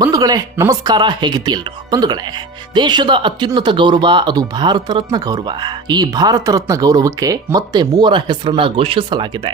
ಬಂಧುಗಳೇ, ನಮಸ್ಕಾರ ಹೇಗಿದ್ದೀಲ್ರು ಬಂಧುಗಳೇ, ದೇಶದ ಅತ್ಯುನ್ನತ ಗೌರವ ಅದು ಭಾರತ ರತ್ನ ಗೌರವ. ಈ ಭಾರತ ರತ್ನ ಗೌರವಕ್ಕೆ ಮತ್ತೆ ಮೂವರ ಹೆಸರನ್ನ ಘೋಷಿಸಲಾಗಿದೆ.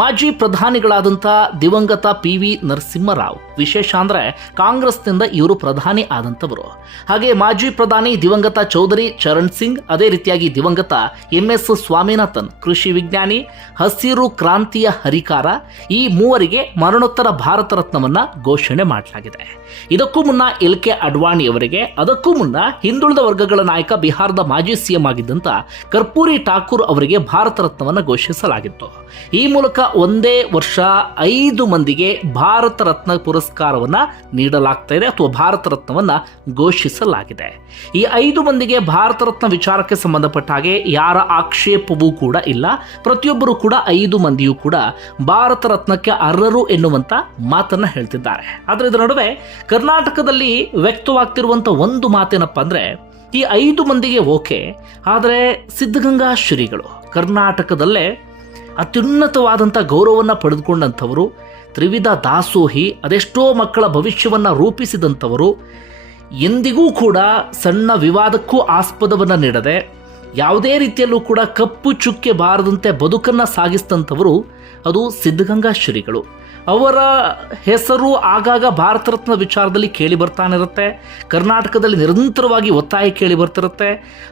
ಮಾಜಿ ಪ್ರಧಾನಿಗಳಾದಂಥ ದಿವಂಗತ ಪಿ ವಿ ನರಸಿಂಹರಾವ್, ವಿಶೇಷ ಅಂದ್ರೆ ಕಾಂಗ್ರೆಸ್ನಿಂದ ಇವರು ಪ್ರಧಾನಿ ಆದಂಥವರು. ಹಾಗೆ ಮಾಜಿ ಪ್ರಧಾನಿ ದಿವಂಗತ ಚೌಧರಿ ಚರಣ್ ಸಿಂಗ್, ಅದೇ ರೀತಿಯಾಗಿ ದಿವಂಗತ ಎಂ ಎಸ್ ಸ್ವಾಮಿನಾಥನ್, ಕೃಷಿ ವಿಜ್ಞಾನಿ, ಹಸಿರು ಕ್ರಾಂತಿಯ ಹರಿಕಾರ, ಈ ಮೂವರಿಗೆ ಮರಣೋತ್ತರ ಭಾರತ ರತ್ನವನ್ನ ಘೋಷಣೆ ಮಾಡಲಾಗಿದೆ. ಇದಕ್ಕೂ ಮುನ್ನ ಎಲ್ ಕೆ ಅಡ್ವಾಣಿ ಅವರಿಗೆ, ಅದಕ್ಕೂ ಮುನ್ನ ಹಿಂದುಳಿದ ವರ್ಗಗಳ ನಾಯಕ ಬಿಹಾರದ ಮಾಜಿ ಸಿಎಂ ಆಗಿದ್ದಂಥ ಕರ್ಪೂರಿ ಠಾಕೂರ್ ಅವರಿಗೆ ಭಾರತ ರತ್ನವನ್ನು ಘೋಷಿಸಲಾಗಿತ್ತು. ಈ ಮೂಲಕ ಒಂದೇ ವರ್ಷ ಐದು ಮಂದಿಗೆ ಭಾರತ ರತ್ನ ಪುರಸ್ಕಾರವನ್ನ ನೀಡಲಾಗ್ತಾ ಇದೆ ಅಥವಾ ಭಾರತ ರತ್ನವನ್ನ ಘೋಷಿಸಲಾಗಿದೆ. ಈ ಐದು ಮಂದಿಗೆ ಭಾರತ ರತ್ನ ವಿಚಾರಕ್ಕೆ ಸಂಬಂಧಪಟ್ಟ ಹಾಗೆ ಯಾರ ಆಕ್ಷೇಪವೂ ಕೂಡ ಇಲ್ಲ. ಪ್ರತಿಯೊಬ್ಬರು ಕೂಡ ಐದು ಮಂದಿಯೂ ಕೂಡ ಭಾರತ ರತ್ನಕ್ಕೆ ಅರ್ಹರು ಎನ್ನುವಂತ ಮಾತನ್ನ ಹೇಳ್ತಿದ್ದಾರೆ. ಆದರೆ ಇದರ ನಡುವೆ ಕರ್ನಾಟಕದಲ್ಲಿ ವ್ಯಕ್ತವಾಗ್ತಿರುವಂಥ ಒಂದು ಮಾತೇನಪ್ಪ ಅಂದರೆ, ಈ ಐದು ಮಂದಿಗೆ ಓಕೆ, ಆದರೆ ಸಿದ್ಧಗಂಗಾ ಶ್ರೀಗಳು, ಕರ್ನಾಟಕದಲ್ಲೇ ಅತ್ಯುನ್ನತವಾದಂಥ ಗೌರವವನ್ನು ಪಡೆದುಕೊಂಡಂಥವರು, ತ್ರಿವಿಧ ದಾಸೋಹಿ, ಅದೆಷ್ಟೋ ಮಕ್ಕಳ ಭವಿಷ್ಯವನ್ನು ರೂಪಿಸಿದಂಥವರು, ಎಂದಿಗೂ ಕೂಡ ಸಣ್ಣ ವಿವಾದಕ್ಕೂ ಆಸ್ಪದವನ್ನು ನೀಡದೆ, ಯಾವುದೇ ರೀತಿಯಲ್ಲೂ ಕೂಡ ಕಪ್ಪು ಚುಕ್ಕೆ ಬಾರದಂತೆ ಬದುಕನ್ನು ಸಾಗಿಸಿದಂಥವರು ಅದು ಸಿದ್ಧಗಂಗಾ ಶ್ರೀಗಳು. ಅವರ ಹೆಸರು ಆಗಾಗ ಭಾರತ ರತ್ನ ವಿಚಾರದಲ್ಲಿ ಕೇಳಿ ಬರ್ತಾನಿರುತ್ತೆ. ಕರ್ನಾಟಕದಲ್ಲಿ ನಿರಂತರವಾಗಿ ಒತ್ತಾಯ ಕೇಳಿ ಬರ್ತಿರುತ್ತೆ.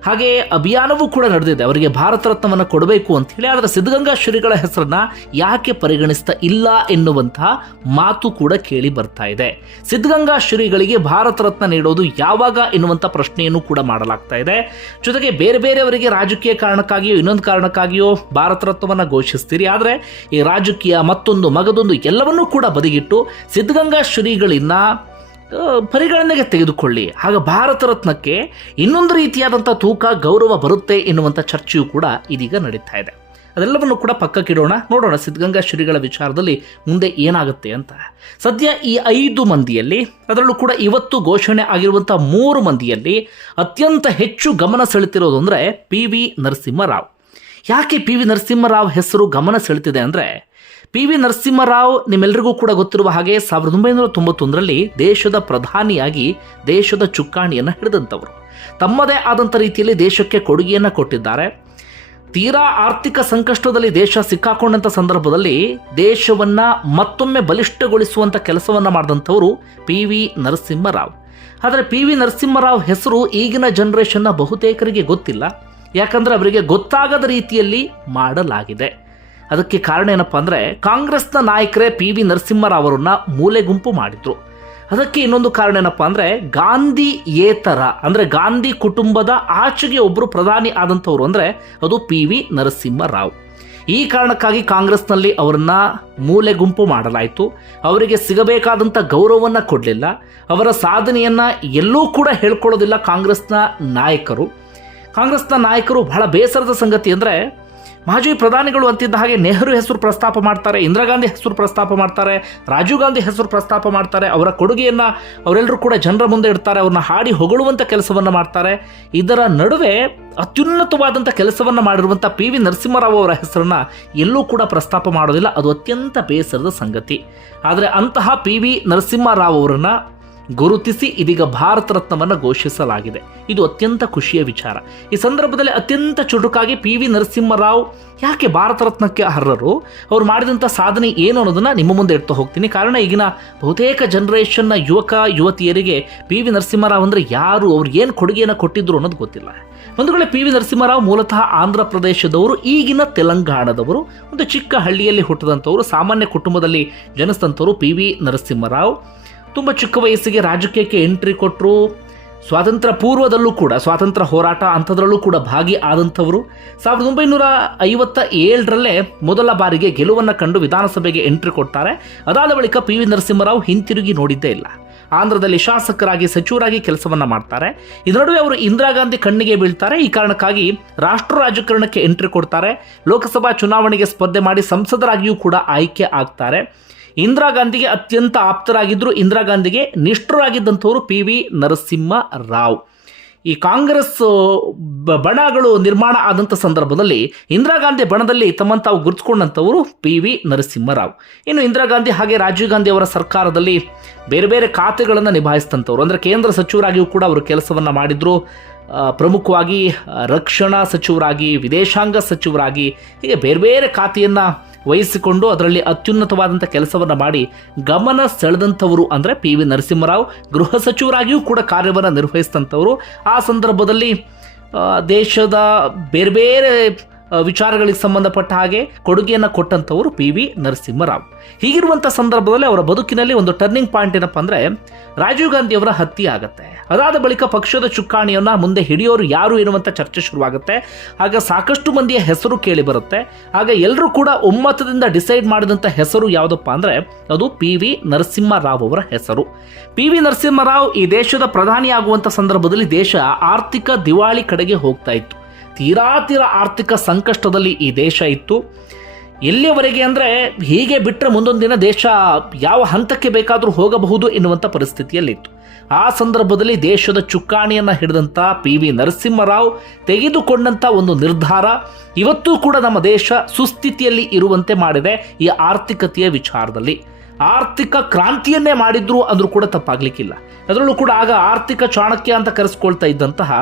ಹಾಗೆ ಅಭಿಯಾನವೂ ಕೂಡ ನಡೆದಿದೆ. ಅವರಿಗೆ ಭಾರತ ರತ್ನವನ್ನು ಕೊಡಬೇಕು ಅಂತ ಹೇಳಿ, ಆದರೆ ಸಿದ್ಧಗಂಗಾ ಶ್ರೀಗಳ ಹೆಸರನ್ನ ಯಾಕೆ ಪರಿಗಣಿಸ್ತಾ ಇಲ್ಲ ಎನ್ನುವಂತಹ ಮಾತು ಕೂಡ ಕೇಳಿ ಬರ್ತಾ ಇದೆ. ಸಿದ್ಧಗಂಗಾ ಶ್ರೀಗಳಿಗೆ ಭಾರತ ರತ್ನ ನೀಡೋದು ಯಾವಾಗ ಎನ್ನುವಂಥ ಪ್ರಶ್ನೆಯನ್ನು ಕೂಡ ಮಾಡಲಾಗ್ತಾ ಇದೆ. ಜೊತೆಗೆ ಬೇರೆ ಬೇರೆಯವರಿಗೆ ರಾಜಕೀಯ ಕಾರಣಕ್ಕಾಗಿಯೋ, ಇನ್ನೊಂದು ಕಾರಣಕ್ಕಾಗಿಯೋ ಭಾರತ ರತ್ನವನ್ನು ಘೋಷಿಸ್ತೀರಿ. ಆದರೆ ಈ ರಾಜಕೀಯ ಮತ್ತೊಂದು ಮಗದೊಂದು ಎಲ್ಲವನ್ನೂ ಕೂಡ ಬದಿಗಿಟ್ಟು ಸಿದ್ಧಗಂಗಾ ಶ್ರೀಗಳಿಂದ ಪರಿಗಣನೆಗೆ ತೆಗೆದುಕೊಳ್ಳಿ. ಆಗ ಭಾರತ ರತ್ನಕ್ಕೆ ಇನ್ನೊಂದು ರೀತಿಯಾದಂಥ ತೂಕ, ಗೌರವ ಬರುತ್ತೆ ಎನ್ನುವಂಥ ಚರ್ಚೆಯೂ ಕೂಡ ಇದೀಗ ನಡೀತಾ ಇದೆ. ಅದೆಲ್ಲವನ್ನು ಕೂಡ ಪಕ್ಕಕ್ಕಿಡೋಣ. ನೋಡೋಣ ಸಿದ್ಧಗಂಗಾ ಶ್ರೀಗಳ ವಿಚಾರದಲ್ಲಿ ಮುಂದೆ ಏನಾಗುತ್ತೆ ಅಂತ. ಸದ್ಯ ಈ ಐದು ಮಂದಿಯಲ್ಲಿ, ಅದರಲ್ಲೂ ಕೂಡ ಇವತ್ತು ಘೋಷಣೆ ಆಗಿರುವಂಥ ಮೂರು ಮಂದಿಯಲ್ಲಿ ಅತ್ಯಂತ ಹೆಚ್ಚು ಗಮನ ಸೆಳೆತಿರೋದು ಅಂದರೆ ಪಿ ವಿ ನರಸಿಂಹರಾವ್. ಯಾಕೆ ಪಿ ವಿ ನರಸಿಂಹರಾವ್ ಹೆಸರು ಗಮನ ಸೆಳೆತಿದೆ ಅಂದರೆ ಪಿ ವಿ ನರಸಿಂಹರಾವ್ ನಿಮ್ಮೆಲ್ಲರಿಗೂ ಕೂಡ ಗೊತ್ತಿರುವ ಹಾಗೆ ಸಾವಿರದ ಒಂಬೈನೂರ ತೊಂಬತ್ತೊಂದರಲ್ಲಿ ದೇಶದ ಪ್ರಧಾನಿಯಾಗಿ ದೇಶದ ಚುಕ್ಕಾಣಿಯನ್ನು ಹಿಡಿದಂಥವರು. ತಮ್ಮದೇ ಆದಂಥ ರೀತಿಯಲ್ಲಿ ದೇಶಕ್ಕೆ ಕೊಡುಗೆಯನ್ನು ಕೊಟ್ಟಿದ್ದಾರೆ. ತೀರಾ ಆರ್ಥಿಕ ಸಂಕಷ್ಟದಲ್ಲಿ ದೇಶ ಸಿಕ್ಕಾಕೊಂಡಂಥ ಸಂದರ್ಭದಲ್ಲಿ ದೇಶವನ್ನು ಮತ್ತೊಮ್ಮೆ ಬಲಿಷ್ಠಗೊಳಿಸುವಂಥ ಕೆಲಸವನ್ನು ಮಾಡಿದಂಥವರು ಪಿ ವಿ ನರಸಿಂಹರಾವ್. ಆದರೆ ಪಿ ವಿ ನರಸಿಂಹರಾವ್ ಹೆಸರು ಈಗಿನ ಜನರೇಷನ್ನ ಬಹುತೇಕರಿಗೆ ಗೊತ್ತಿಲ್ಲ. ಯಾಕಂದರೆ ಅವರಿಗೆ ಗೊತ್ತಾಗದ ರೀತಿಯಲ್ಲಿ ಮಾಡಲಾಗಿದೆ. ಅದಕ್ಕೆ ಕಾರಣ ಏನಪ್ಪ ಅಂದರೆ ಕಾಂಗ್ರೆಸ್ನ ನಾಯಕರೇ ಪಿ ವಿ ನರಸಿಂಹರಾವ್ ಅವರನ್ನ ಮೂಲೆ ಗುಂಪು ಮಾಡಿದ್ರು. ಅದಕ್ಕೆ ಇನ್ನೊಂದು ಕಾರಣ ಏನಪ್ಪ ಅಂದರೆ ಗಾಂಧಿ ಏತರ, ಅಂದರೆ ಗಾಂಧಿ ಕುಟುಂಬದ ಆಚೆಗೆ ಒಬ್ಬರು ಪ್ರಧಾನಿ ಆದಂಥವ್ರು ಅಂದರೆ ಅದು ಪಿ ವಿ ನರಸಿಂಹರಾವ್. ಈ ಕಾರಣಕ್ಕಾಗಿ ಕಾಂಗ್ರೆಸ್ನಲ್ಲಿ ಅವರನ್ನ ಮೂಲೆ ಗುಂಪು ಮಾಡಲಾಯಿತು. ಅವರಿಗೆ ಸಿಗಬೇಕಾದಂಥ ಗೌರವವನ್ನು ಕೊಡಲಿಲ್ಲ. ಅವರ ಸಾಧನೆಯನ್ನು ಎಲ್ಲೂ ಕೂಡ ಹೇಳ್ಕೊಳ್ಳೋದಿಲ್ಲ ಕಾಂಗ್ರೆಸ್ನ ನಾಯಕರು. ಕಾಂಗ್ರೆಸ್ನ ನಾಯಕರು ಬಹಳ ಬೇಸರದ ಸಂಗತಿ ಅಂದರೆ ಮಾಜಿ ಪ್ರಧಾನಿಗಳು ಅಂತಿದ್ದ ಹಾಗೆ ನೆಹರು ಹೆಸರು ಪ್ರಸ್ತಾಪ ಮಾಡ್ತಾರೆ, ಇಂದಿರಾ ಗಾಂಧಿ ಹೆಸರು ಪ್ರಸ್ತಾಪ ಮಾಡ್ತಾರೆ, ರಾಜೀವ್ ಗಾಂಧಿ ಹೆಸರು ಪ್ರಸ್ತಾಪ ಮಾಡ್ತಾರೆ, ಅವರ ಕೊಡುಗೆಯನ್ನು ಅವರೆಲ್ಲರೂ ಕೂಡ ಜನರ ಮುಂದೆ ಇಡ್ತಾರೆ, ಅವ್ರನ್ನ ಹಾಡಿ ಹೊಗಳುವಂಥ ಕೆಲಸವನ್ನು ಮಾಡ್ತಾರೆ. ಇದರ ನಡುವೆ ಅತ್ಯುನ್ನತವಾದಂಥ ಕೆಲಸವನ್ನು ಮಾಡಿರುವಂಥ ಪಿ ವಿ ನರಸಿಂಹರಾವ್ ಅವರ ಹೆಸರನ್ನು ಎಲ್ಲೂ ಕೂಡ ಪ್ರಸ್ತಾಪ ಮಾಡೋದಿಲ್ಲ. ಅದು ಅತ್ಯಂತ ಬೇಸರದ ಸಂಗತಿ. ಆದರೆ ಅಂತಹ ಪಿ ವಿ ನರಸಿಂಹರಾವ್ ಅವರನ್ನ ಗುರುತಿಸಿ ಇದೀಗ ಭಾರತ ರತ್ನವನ್ನು ಘೋಷಿಸಲಾಗಿದೆ. ಇದು ಅತ್ಯಂತ ಖುಷಿಯ ವಿಚಾರ. ಈ ಸಂದರ್ಭದಲ್ಲಿ ಅತ್ಯಂತ ಚುಟುಕಾಗಿ ಪಿ ವಿ ನರಸಿಂಹರಾವ್ ಯಾಕೆ ಭಾರತ ರತ್ನಕ್ಕೆ ಅರ್ಹರು? ಅವ್ರು ಮಾಡಿದಂಥ ಸಾಧನೆ ಏನು ಅನ್ನೋದನ್ನ ನಿಮ್ಮ ಮುಂದೆ ಇಡ್ತಾ ಹೋಗ್ತೀನಿ. ಕಾರಣ ಈಗಿನ ಬಹುತೇಕ ಜನರೇಷನ್ನ ಯುವಕ, ಯುವತಿಯರಿಗೆ ಪಿ ವಿ ನರಸಿಂಹರಾವ್ ಅಂದರೆ ಯಾರು? ಅವ್ರು ಏನು ಕೊಡುಗೆಯನ್ನು ಕೊಟ್ಟಿದ್ರು ಅನ್ನೋದು ಗೊತ್ತಿಲ್ಲ. ಒಂದು ವೇಳೆ ಪಿ ವಿ ನರಸಿಂಹರಾವ್ ಮೂಲತಃ ಆಂಧ್ರ ಪ್ರದೇಶದವರು, ಈಗಿನ ತೆಲಂಗಾಣದವರು, ಒಂದು ಚಿಕ್ಕ ಹಳ್ಳಿಯಲ್ಲಿ ಹುಟ್ಟಿದಂಥವರು, ಸಾಮಾನ್ಯ ಕುಟುಂಬದಲ್ಲಿ ಜನಿಸಿದಂಥವರು ಪಿ ವಿ ನರಸಿಂಹರಾವ್. ತುಂಬ ಚಿಕ್ಕ ವಯಸ್ಸಿಗೆ ರಾಜಕೀಯಕ್ಕೆ ಎಂಟ್ರಿ ಕೊಟ್ಟರು ಸ್ವಾತಂತ್ರ್ಯ ಪೂರ್ವದಲ್ಲೂ ಕೂಡ, ಸ್ವಾತಂತ್ರ್ಯ ಹೋರಾಟ ಅಂಥದ್ರಲ್ಲೂ ಕೂಡ ಭಾಗಿ ಆದಂಥವರು. ಸಾವಿರದ ಒಂಬೈನೂರ ಐವತ್ತ ಏಳರಲ್ಲೇ ಮೊದಲ ಬಾರಿಗೆ ಗೆಲುವನ್ನು ಕಂಡು ವಿಧಾನಸಭೆಗೆ ಎಂಟ್ರಿ ಕೊಡ್ತಾರೆ. ಅದಾದ ಬಳಿಕ ಪಿ ವಿ ನರಸಿಂಹರಾವ್ ಹಿಂತಿರುಗಿ ನೋಡಿದ್ದೇ ಇಲ್ಲ. ಆಂಧ್ರದಲ್ಲಿ ಶಾಸಕರಾಗಿ, ಸಚಿವರಾಗಿ ಕೆಲಸವನ್ನು ಮಾಡ್ತಾರೆ. ಇದರ ನಡುವೆ ಅವರು ಇಂದಿರಾ ಗಾಂಧಿ ಕಣ್ಣಿಗೆ ಬೀಳ್ತಾರೆ. ಈ ಕಾರಣಕ್ಕಾಗಿ ರಾಷ್ಟ್ರ ರಾಜಕಾರಣಕ್ಕೆ ಎಂಟ್ರಿ ಕೊಡ್ತಾರೆ. ಲೋಕಸಭಾ ಚುನಾವಣೆಗೆ ಸ್ಪರ್ಧೆ ಮಾಡಿ ಸಂಸದರಾಗಿಯೂ ಕೂಡ ಆಯ್ಕೆ ಆಗ್ತಾರೆ. ಇಂದಿರಾ ಗಾಂಧಿಗೆ ಅತ್ಯಂತ ಆಪ್ತರಾಗಿದ್ದರು. ಇಂದಿರಾ ಗಾಂಧಿಗೆ ನಿಷ್ಠರಾಗಿದ್ದಂಥವರು ಪಿ ವಿ ನರಸಿಂಹ ರಾವ್. ಈ ಕಾಂಗ್ರೆಸ್ ಬಣಗಳು ನಿರ್ಮಾಣ ಆದಂಥ ಸಂದರ್ಭದಲ್ಲಿ ಇಂದಿರಾ ಗಾಂಧಿ ಬಣದಲ್ಲಿ ತಮ್ಮನ್ನು ತಾವು ಗುರುತಿಕೊಂಡಂಥವರು ಪಿ ವಿ ನರಸಿಂಹರಾವ್ ಇನ್ನು ಇಂದಿರಾ ಗಾಂಧಿ ಹಾಗೆ ರಾಜೀವ್ ಗಾಂಧಿ ಅವರ ಸರ್ಕಾರದಲ್ಲಿ ಬೇರೆ ಬೇರೆ ಖಾತೆಗಳನ್ನು ನಿಭಾಯಿಸಿದಂಥವ್ರು. ಅಂದರೆ ಕೇಂದ್ರ ಸಚಿವರಾಗಿಯೂ ಕೂಡ ಅವರು ಕೆಲಸವನ್ನು ಮಾಡಿದ್ರು. ಪ್ರಮುಖವಾಗಿ ರಕ್ಷಣಾ ಸಚಿವರಾಗಿ, ವಿದೇಶಾಂಗ ಸಚಿವರಾಗಿ, ಹೀಗೆ ಬೇರೆ ಬೇರೆ ಖಾತೆಯನ್ನು ವಹಿಸಿಕೊಂಡು ಅದರಲ್ಲಿ ಅತ್ಯುನ್ನತವಾದಂಥ ಕೆಲಸವನ್ನು ಮಾಡಿ ಗಮನ ಸೆಳೆದಂಥವರು ಅಂದರೆ ಪಿ ವಿ ನರಸಿಂಹರಾವ್. ಗೃಹ ಸಚಿವರಾಗಿಯೂ ಕೂಡ ಕಾರ್ಯವನ್ನು ನಿರ್ವಹಿಸಿದಂಥವರು. ಆ ಸಂದರ್ಭದಲ್ಲಿ ದೇಶದ ಬೇರೆ ಬೇರೆ ವಿಚಾರಗಳಿಗೆ ಸಂಬಂಧಪಟ್ಟ ಹಾಗೆ ಕೊಡುಗೆಯನ್ನು ಕೊಟ್ಟಂಥವರು ಪಿ ವಿ ನರಸಿಂಹರಾವ್. ಹೀಗಿರುವಂಥ ಸಂದರ್ಭದಲ್ಲಿ ಅವರ ಬದುಕಿನಲ್ಲಿ ಒಂದು ಟರ್ನಿಂಗ್ ಪಾಯಿಂಟ್ ಏನಪ್ಪ ಅಂದರೆ ರಾಜೀವ್ ಗಾಂಧಿ ಅವರ ಹತ್ಯೆ ಆಗುತ್ತೆ ಅದಾದ ಬಳಿಕ ಪಕ್ಷದ ಚುಕ್ಕಾಣಿಯನ್ನು ಮುಂದೆ ಹಿಡಿಯೋರು ಯಾರು ಎನ್ನುವಂಥ ಚರ್ಚೆ ಶುರುವಾಗುತ್ತೆ. ಆಗ ಸಾಕಷ್ಟು ಮಂದಿಯ ಹೆಸರು ಕೇಳಿ ಬರುತ್ತೆ. ಆಗ ಎಲ್ಲರೂ ಕೂಡ ಒಮ್ಮತದಿಂದ ಡಿಸೈಡ್ ಮಾಡಿದಂಥ ಹೆಸರು ಯಾವುದಪ್ಪ ಅಂದರೆ ಅದು ಪಿ ವಿ ನರಸಿಂಹರಾವ್ ಅವರ ಹೆಸರು. ಪಿ ವಿ ನರಸಿಂಹರಾವ್ ಈ ದೇಶದ ಪ್ರಧಾನಿಯಾಗುವಂಥ ಸಂದರ್ಭದಲ್ಲಿ ದೇಶ ಆರ್ಥಿಕ ದಿವಾಳಿ ಕಡೆಗೆ ಹೋಗ್ತಾ ಇತ್ತು. ತೀರಾ ತೀರ ಆರ್ಥಿಕ ಸಂಕಷ್ಟದಲ್ಲಿ ಈ ದೇಶ ಇತ್ತು. ಎಲ್ಲಿಯವರೆಗೆ ಅಂದರೆ ಹೀಗೆ ಬಿಟ್ಟರೆ ಮುಂದೊಂದು ದಿನ ದೇಶ ಯಾವ ಹಂತಕ್ಕೆ ಬೇಕಾದರೂ ಹೋಗಬಹುದು ಎನ್ನುವಂಥ ಪರಿಸ್ಥಿತಿಯಲ್ಲಿತ್ತು. ಆ ಸಂದರ್ಭದಲ್ಲಿ ದೇಶದ ಚುಕ್ಕಾಣಿಯನ್ನು ಹಿಡಿದಂಥ ಪಿ ವಿ ನರಸಿಂಹರಾವ್ ತೆಗೆದುಕೊಂಡಂಥ ಒಂದು ನಿರ್ಧಾರ ಇವತ್ತೂ ಕೂಡ ನಮ್ಮ ದೇಶ ಸುಸ್ಥಿತಿಯಲ್ಲಿ ಇರುವಂತೆ ಮಾಡಿದೆ ಈ ಆರ್ಥಿಕತೆಯ ವಿಚಾರದಲ್ಲಿ. ಆರ್ಥಿಕ ಕ್ರಾಂತಿಯನ್ನೇ ಮಾಡಿದ್ರು ಅಂದರೂ ಕೂಡ ತಪ್ಪಾಗ್ಲಿಕ್ಕಿಲ್ಲ. ಅದರಲ್ಲೂ ಕೂಡ ಆಗ ಆರ್ಥಿಕ ಚಾಣಕ್ಯ ಅಂತ ಕರೆಸ್ಕೊಳ್ತಾ ಇದ್ದಂತಹ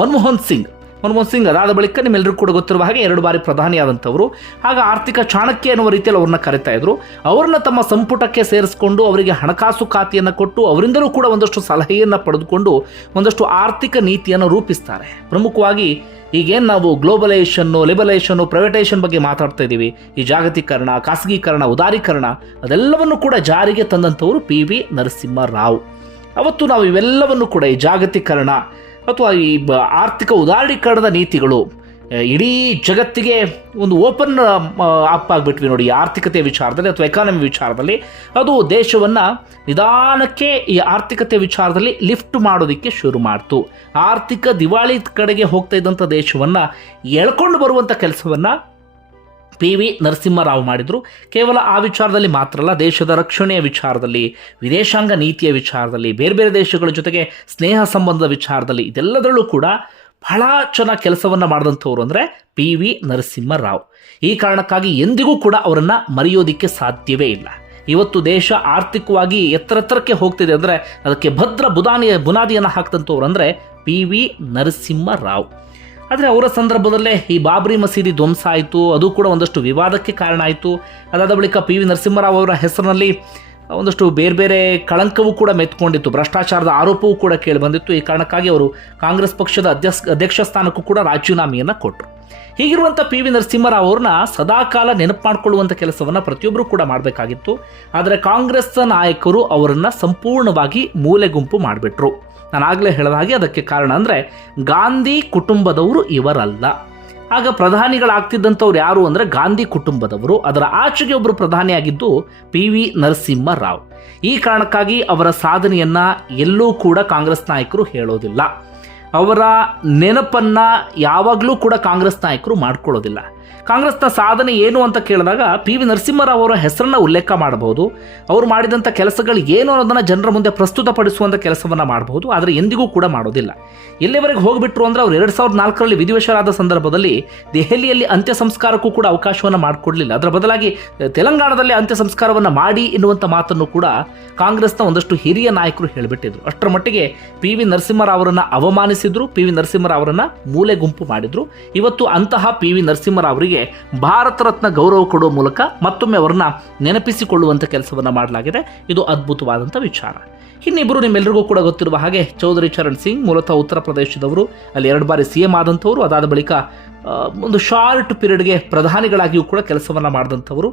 ಮನಮೋಹನ್ ಸಿಂಗ್ ಮನಮೋಹನ್ ಸಿಂಗ್ ಅದಾದ ಬಳಿಕ ನಿಮ್ಮೆಲ್ಲರಿಗೂ ಕೂಡ ಗೊತ್ತಿರುವ ಹಾಗೆ ಎರಡು ಬಾರಿ ಪ್ರಧಾನಿಯಾದಂಥವರು, ಆಗ ಆರ್ಥಿಕ ಚಾಣಕ್ಯ ಎನ್ನುವ ರೀತಿಯಲ್ಲಿ ಅವ್ರನ್ನ ಕರಿತಾ ಇದ್ರು. ಅವ್ರನ್ನ ತಮ್ಮ ಸಂಪುಟಕ್ಕೆ ಸೇರಿಸಿಕೊಂಡು ಅವರಿಗೆ ಹಣಕಾಸು ಖಾತೆಯನ್ನು ಕೊಟ್ಟು ಅವರಿಂದಲೂ ಕೂಡ ಒಂದಷ್ಟು ಸಲಹೆಯನ್ನು ಪಡೆದುಕೊಂಡು ಒಂದಷ್ಟು ಆರ್ಥಿಕ ನೀತಿಯನ್ನು ರೂಪಿಸ್ತಾರೆ. ಪ್ರಮುಖವಾಗಿ ಈಗೇನು ನಾವು ಗ್ಲೋಬಲೈಸೇಷನ್ನು ಲಿಬಲೈಸೇಷನ್ನು ಪ್ರೈವೇಟೈಸೇಷನ್ ಬಗ್ಗೆ ಮಾತಾಡ್ತಾ ಇದ್ದೀವಿ. ಈ ಜಾಗತೀಕರಣ, ಖಾಸಗೀಕರಣ, ಉದಾರೀಕರಣ, ಅದೆಲ್ಲವನ್ನು ಕೂಡ ಜಾರಿಗೆ ತಂದಂಥವರು ಪಿ ವಿ ನರಸಿಂಹರಾವ್ ಅವತ್ತು ನಾವು ಇವೆಲ್ಲವನ್ನು ಕೂಡ ಈ ಜಾಗತೀಕರಣ ಅಥವಾ ಈ ಆರ್ಥಿಕ ಉದಾರೀಕರಣದ ನೀತಿಗಳು ಇಡೀ ಜಗತ್ತಿಗೆ ಒಂದು ಓಪನ್ ಅಪ್ ಆಗಿಬಿಟ್ವಿ ನೋಡಿ ಆರ್ಥಿಕತೆ ವಿಚಾರದಲ್ಲಿ ಅಥವಾ ಎಕಾನಮಿ ವಿಚಾರದಲ್ಲಿ. ಅದು ದೇಶವನ್ನು ನಿಧಾನಕ್ಕೆ ಈ ಆರ್ಥಿಕತೆ ವಿಚಾರದಲ್ಲಿ ಲಿಫ್ಟ್ ಮಾಡೋದಕ್ಕೆ ಶುರು ಮಾಡ್ತು. ಆರ್ಥಿಕ ದಿವಾಳಿ ಕಡೆಗೆ ಹೋಗ್ತಾ ಇದ್ದಂಥ ದೇಶವನ್ನು ಎಳ್ಕೊಂಡು ಬರುವಂಥ ಕೆಲಸವನ್ನು ಪಿ ವಿ ನರಸಿಂಹರಾವ್ ಮಾಡಿದರು. ಕೇವಲ ಆ ವಿಚಾರದಲ್ಲಿ ಮಾತ್ರ ಅಲ್ಲ, ದೇಶದ ರಕ್ಷಣೆಯ ವಿಚಾರದಲ್ಲಿ, ವಿದೇಶಾಂಗ ನೀತಿಯ ವಿಚಾರದಲ್ಲಿ, ಬೇರೆ ಬೇರೆ ದೇಶಗಳ ಜೊತೆಗೆ ಸ್ನೇಹ ಸಂಬಂಧದ ವಿಚಾರದಲ್ಲಿ ಇದೆಲ್ಲದರಲ್ಲೂ ಕೂಡ ಬಹಳ ಚೆನ್ನಾಗಿ ಕೆಲಸವನ್ನು ಮಾಡಿದಂಥವ್ರು ಅಂದರೆ ಪಿ ವಿ ನರಸಿಂಹರಾವ್. ಈ ಕಾರಣಕ್ಕಾಗಿ ಎಂದಿಗೂ ಕೂಡ ಅವರನ್ನು ಮರೆಯೋದಿಕ್ಕೆ ಸಾಧ್ಯವೇ ಇಲ್ಲ. ಇವತ್ತು ದೇಶ ಆರ್ಥಿಕವಾಗಿ ಎತ್ತರೆತ್ತರಕ್ಕೆ ಹೋಗ್ತಿದೆ ಅಂದರೆ ಅದಕ್ಕೆ ಭದ್ರ ಬುದಾನಿಯ ಬುನಾದಿಯನ್ನು ಹಾಕ್ತಂಥವ್ರು ಅಂದರೆ ಪಿ ವಿ ನರಸಿಂಹರಾವ್. ಆದರೆ ಅವರ ಸಂದರ್ಭದಲ್ಲೇ ಈ ಬಾಬ್ರಿ ಮಸೀದಿ ಧ್ವಂಸ ಆಯಿತು. ಅದು ಕೂಡ ಒಂದಷ್ಟು ವಿವಾದಕ್ಕೆ ಕಾರಣ ಆಯಿತು. ಅದಾದ ಬಳಿಕ ಪಿ ವಿ ನರಸಿಂಹರಾವ್ ಅವರ ಹೆಸರಿನಲ್ಲಿ ಒಂದಷ್ಟು ಬೇರೆ ಬೇರೆ ಕಳಂಕವೂ ಕೂಡ ಮೆತ್ಕೊಂಡಿತ್ತು. ಭ್ರಷ್ಟಾಚಾರದ ಆರೋಪವೂ ಕೂಡ ಕೇಳಿಬಂದಿತ್ತು ಈ ಕಾರಣಕ್ಕಾಗಿ ಅವರು ಕಾಂಗ್ರೆಸ್ ಪಕ್ಷದ ಅಧ್ಯಕ್ಷ ಅಧ್ಯಕ್ಷ ಸ್ಥಾನಕ್ಕೂ ಕೂಡ ರಾಜೀನಾಮೆಯನ್ನು ಕೊಟ್ಟರು ಹೀಗಿರುವಂಥ ಪಿ ವಿ ನರಸಿಂಹರಾವ್ ಅವ್ರನ್ನ ಸದಾಕಾಲ ನೆನಪು ಮಾಡಿಕೊಳ್ಳುವಂಥ ಕೆಲಸವನ್ನು ಪ್ರತಿಯೊಬ್ಬರೂ ಕೂಡ ಮಾಡಬೇಕಾಗಿತ್ತು. ಆದರೆ ಕಾಂಗ್ರೆಸ್ ನಾಯಕರು ಅವರನ್ನು ಸಂಪೂರ್ಣವಾಗಿ ಮೂಲೆ ಗುಂಪು ಮಾಡಿಬಿಟ್ರು. ನಾನು ಆಗಲೇ ಹೇಳಿದ ಹಾಗೆ ಅದಕ್ಕೆ ಕಾರಣ ಅಂದರೆ ಗಾಂಧಿ ಕುಟುಂಬದವರು ಇವರಲ್ಲ. ಆಗ ಪ್ರಧಾನಿಗಳಾಗ್ತಿದ್ದಂಥವ್ರು ಯಾರು ಅಂದರೆ ಗಾಂಧಿ ಕುಟುಂಬದವರು. ಅದರ ಆಚೆಗೆ ಒಬ್ಬರು ಪ್ರಧಾನಿಯಾಗಿದ್ದು ಪಿ ವಿ ನರಸಿಂಹರಾವ್. ಈ ಕಾರಣಕ್ಕಾಗಿ ಅವರ ಸಾಧನೆಯನ್ನು ಎಲ್ಲೂ ಕೂಡ ಕಾಂಗ್ರೆಸ್ ನಾಯಕರು ಹೇಳೋದಿಲ್ಲ. ಅವರ ನೆನಪನ್ನು ಯಾವಾಗಲೂ ಕೂಡ ಕಾಂಗ್ರೆಸ್ ನಾಯಕರು ಮಾಡ್ಕೊಳ್ಳೋದಿಲ್ಲ. ಕಾಂಗ್ರೆಸ್ನ ಸಾಧನೆ ಏನು ಅಂತ ಕೇಳಿದಾಗ ಪಿ ವಿ ನರಸಿಂಹರಾವ್ ಅವರ ಹೆಸರನ್ನ ಉಲ್ಲೇಖ ಮಾಡಬಹುದು. ಅವರು ಮಾಡಿದಂಥ ಕೆಲಸಗಳು ಏನು ಅನ್ನೋದನ್ನು ಜನರ ಮುಂದೆ ಪ್ರಸ್ತುತಪಡಿಸುವಂಥ ಕೆಲಸವನ್ನು ಮಾಡಬಹುದು. ಆದರೆ ಎಂದಿಗೂ ಕೂಡ ಮಾಡೋದಿಲ್ಲ. ಎಲ್ಲಿವರೆಗೆ ಹೋಗಿಬಿಟ್ರು ಅಂದರೆ ಅವರು ಎರಡು ಸಾವಿರದ ನಾಲ್ಕರಲ್ಲಿ ವಿಧಿವಶರಾದ ಸಂದರ್ಭದಲ್ಲಿ ದೆಹಲಿಯಲ್ಲಿ ಅಂತ್ಯ ಸಂಸ್ಕಾರಕ್ಕೂ ಕೂಡ ಅವಕಾಶವನ್ನು ಮಾಡಿಕೊಡಲಿಲ್ಲ. ಅದರ ಬದಲಾಗಿ ತೆಲಂಗಾಣದಲ್ಲಿ ಅಂತ್ಯ ಸಂಸ್ಕಾರವನ್ನು ಮಾಡಿ ಎನ್ನುವಂಥ ಮಾತನ್ನು ಕೂಡ ಕಾಂಗ್ರೆಸ್ನ ಒಂದಷ್ಟು ಹಿರಿಯ ನಾಯಕರು ಹೇಳಿಬಿಟ್ಟಿದ್ರು. ಅಷ್ಟರ ಮಟ್ಟಿಗೆ ಪಿ ವಿ ನರಸಿಂಹರಾವ್ ಅವಮಾನಿಸಿದ್ರು, ಪಿ ವಿ ನರಸಿಂಹರಾವ್ ಮೂಲೆ ಗುಂಪು ಮಾಡಿದ್ರು. ಇವತ್ತು ಅಂತಹ ಪಿ ವಿ ನರಸಿಂಹರಾವ್ ಅವರಿಗೆ ಭಾರತ ರತ್ನ ಗೌರವ ಕೊಡುವ ಮೂಲಕ ಮತ್ತೊಮ್ಮೆ ಅವರನ್ನ ನೆನಪಿಸಿಕೊಳ್ಳುವಂಥ ಕೆಲಸವನ್ನು ಮಾಡಲಾಗಿದೆ. ಇದು ಅದ್ಭುತವಾದಂಥ ವಿಚಾರ. ಇನ್ನಿಬ್ಬರು ನಿಮ್ಮೆಲ್ಲರಿಗೂ ಕೂಡ ಗೊತ್ತಿರುವ ಹಾಗೆ ಚೌಧರಿ ಚರಣ್ ಸಿಂಗ್ ಮೂಲತಃ ಉತ್ತರ ಪ್ರದೇಶದವರು, ಅಲ್ಲಿ ಎರಡು ಬಾರಿ ಸಿ ಎಂ ಆದಂಥವರು, ಅದಾದ ಬಳಿಕ ಒಂದು ಶಾರ್ಟ್ ಪೀರಿಯಡ್ಗೆ ಪ್ರಧಾನಿಗಳಾಗಿಯೂ ಕೂಡ ಕೆಲಸವನ್ನು ಮಾಡಿದಂಥವರು.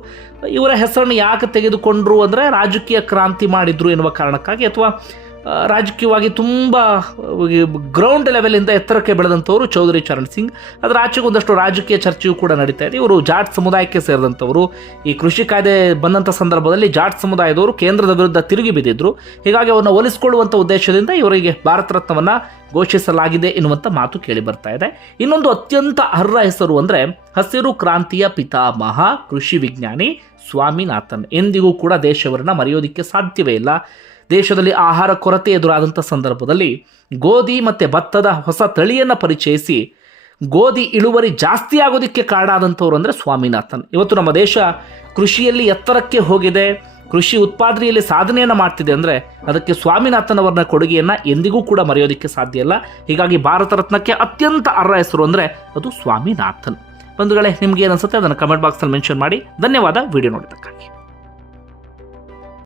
ಇವರ ಹೆಸರನ್ನು ಯಾಕೆ ತೆಗೆದುಕೊಂಡ್ರು ಅಂದರೆ ರಾಜಕೀಯ ಕ್ರಾಂತಿ ಮಾಡಿದ್ರು ಎನ್ನುವ ಕಾರಣಕ್ಕಾಗಿ ಅಥವಾ ರಾಜಕೀಯವಾಗಿ ತುಂಬ ಗ್ರೌಂಡ್ ಲೆವೆಲಿಂದ ಎತ್ತರಕ್ಕೆ ಬೆಳೆದಂಥವರು ಚೌಧರಿ ಚರಣ್ ಸಿಂಗ್. ಅದರ ಆಚೆಗೆ ಒಂದಷ್ಟು ರಾಜಕೀಯ ಚರ್ಚೆಯೂ ಕೂಡ ನಡೀತಾ ಇದೆ. ಇವರು ಜಾಟ್ ಸಮುದಾಯಕ್ಕೆ ಸೇರಿದಂಥವರು. ಈ ಕೃಷಿ ಕಾಯ್ದೆ ಬಂದಂಥ ಸಂದರ್ಭದಲ್ಲಿ ಜಾಟ್ ಸಮುದಾಯದವರು ಕೇಂದ್ರದ ವಿರುದ್ಧ ತಿರುಗಿ ಬಿದ್ದಿದ್ದರು ಹೀಗಾಗಿ ಅವರನ್ನು ಹೋಲಿಸಿಕೊಳ್ಳುವಂಥ ಉದ್ದೇಶದಿಂದ ಇವರಿಗೆ ಭಾರತ ರತ್ನವನ್ನು ಘೋಷಿಸಲಾಗಿದೆ ಎನ್ನುವಂಥ ಮಾತು ಕೇಳಿ ಬರ್ತಾ ಇದೆ. ಇನ್ನೊಂದು ಅತ್ಯಂತ ಅರ್ಹ ಹೆಸರು ಅಂದರೆ ಹಸಿರು ಕ್ರಾಂತಿಯ ಪಿತಾಮಹ, ಕೃಷಿ ವಿಜ್ಞಾನಿ ಸ್ವಾಮಿನಾಥನ್. ಎಂದಿಗೂ ಕೂಡ ದೇಶವರನ್ನ ಮರೆಯೋದಿಕ್ಕೆ ಸಾಧ್ಯವೇ ಇಲ್ಲ. ದೇಶದಲ್ಲಿ ಆಹಾರ ಕೊರತೆ ಎದುರಾದಂಥ ಸಂದರ್ಭದಲ್ಲಿ ಗೋಧಿ ಮತ್ತು ಭತ್ತದ ಹೊಸ ತಳಿಯನ್ನು ಪರಿಚಯಿಸಿ ಗೋಧಿ ಇಳುವರಿ ಜಾಸ್ತಿ ಆಗೋದಕ್ಕೆ ಕಾರಣ ಆದಂಥವ್ರು ಅಂದರೆ ಸ್ವಾಮಿನಾಥನ್. ಇವತ್ತು ನಮ್ಮ ದೇಶ ಕೃಷಿಯಲ್ಲಿ ಎತ್ತರಕ್ಕೆ ಹೋಗಿದೆ. ಕೃಷಿ ಉತ್ಪಾದನೆಯಲ್ಲಿ ಸಾಧನೆಯನ್ನು ಮಾಡ್ತಿದೆ ಅಂದರೆ ಅದಕ್ಕೆ ಸ್ವಾಮಿನಾಥನ್ ಅವರ ಕೊಡುಗೆಯನ್ನು ಎಂದಿಗೂ ಕೂಡ ಮರೆಯೋದಕ್ಕೆ ಸಾಧ್ಯ ಇಲ್ಲ. ಹೀಗಾಗಿ ಭಾರತ ರತ್ನಕ್ಕೆ ಅತ್ಯಂತ ಅರ್ಹ ಹೆಸರು ಅಂದರೆ ಅದು ಸ್ವಾಮಿನಾಥನ್. ಬಂಧುಗಳೇ, ನಿಮ್ಗೆ ಏನು ಅನ್ಸುತ್ತೆ? ಅದನ್ನು ಕಮೆಂಟ್ ಬಾಕ್ಸಲ್ಲಿ ಮೆನ್ಷನ್ ಮಾಡಿ. ಧನ್ಯವಾದ. ವಿಡಿಯೋ ನೋಡಿದ್ದಕ್ಕಾಗಿ.